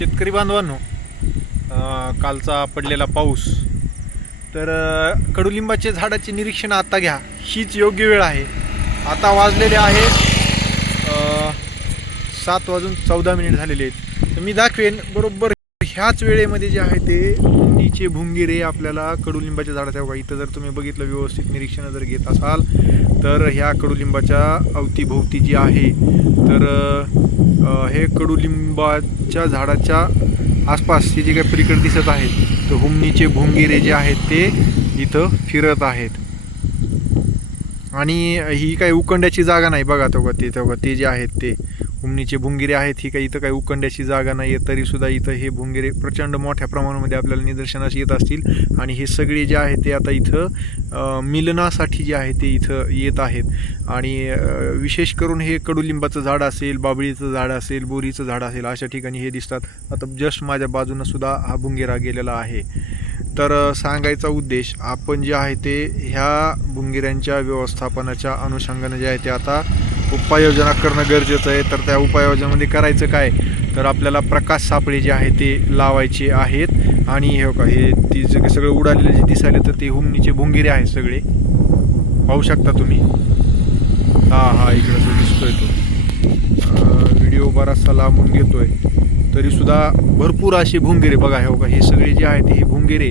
शेतकरी बांधवांनो कालचा पडलेला पाऊस. तर कडुलिंबाच्या कडुलिंबाचे झाडाचे निरीक्षण आता घ्या. हीच योग्य वेळ आहे. आता वाजलेले आहे सात वाजून चौदा मिनिट झालेले आहेत. तर मी दाखवेन बरोबर ह्याच वेळेमध्ये जे आहे ते उंडीचे भुंगिरे आपल्याला कडुलिंबाच्या झाडाच्या बघा इथं जर तुम्ही बघितलं व्यवस्थित निरीक्षण जर घेत असाल तर ह्या कडुलिंबाच्या अवतीभोवती जी आहे तर हे कडुलिंबाच्या झाडाच्या आसपास हे जे काही पलीकडे दिसत आहेत तर हुमणीचे भुंगिरे जे आहेत ते इथं फिरत आहेत. आणि ही काही उकंड्याची जागा नाही बघा तो ते तो ते जे आहेत ते. उमनीचे भुंगिरे आहेत ही काही इथं काही उकंड्याची जागा नाही आहे तरीसुद्धा इथं हे भुंगिरे प्रचंड मोठ्या प्रमाणामध्ये आपल्याला निदर्शनास येत असतील. आणि हे सगळे जे आहे ते आता इथं मिलनासाठी जे आहे ते इथं येत आहेत. आणि विशेष करून हे कडुलिंबाचं झाड असेल बाबळीचं झाड असेल बोरीचं झाड असेल अशा ठिकाणी हे दिसतात. आता जस्ट माझ्या बाजूनं सुद्धा हा भुंगेरा गेलेला आहे. तर सांगायचा उद्देश आपण जे आहे ते ह्या भुंगिऱ्यांच्या व्यवस्थापनाच्या अनुषंगाने जे आहे ते आता उपाययोजना करणं गरजेचं आहे. तर त्या उपाययोजनामध्ये करायचं काय? तर आपल्याला प्रकाश सापळे जे आहे ते लावायचे आहेत. आणि हे का हे ती जे सगळं उडालेले जे दिसायले तर ते हुमणीचे भुंगिरे आहेत सगळे. पाहू शकता तुम्ही? हा हा इकडं तो दिसतोय तो. व्हिडिओ बराचसा लांबून घेतोय. तरीसुद्धा भरपूर असे भुंगेरे बघा हे बघा हे सगळे जे आहेत हे भुंगेरे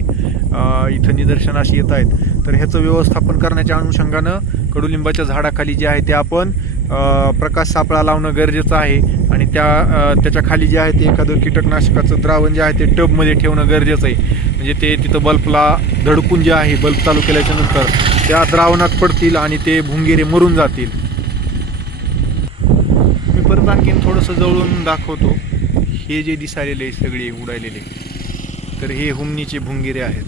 इथं निदर्शनाशी येत आहेत. तर ह्याचं व्यवस्थापन करण्याच्या अनुषंगानं कडुलिंबाच्या झाडाखाली जे आहे ते आपण प्रकाश सापळा लावणं गरजेचं आहे. आणि त्या त्याच्याखाली जे आहे ते एखादं कीटकनाशकाचं द्रावण जे आहे ते टबमध्ये ठेवणं गरजेचं आहे. म्हणजे ते तिथं बल्बला धडकून जे आहे बल्ब चालू केल्याच्यानंतर त्या द्रावणात पडतील आणि ते भुंगेरे मरून जातील. मी परत आणखीन थोडंसं जवळून दाखवतो. हे जे दिसायलेले सगळे उडालेले तर हे हुमणीचे भुंगेरे आहेत.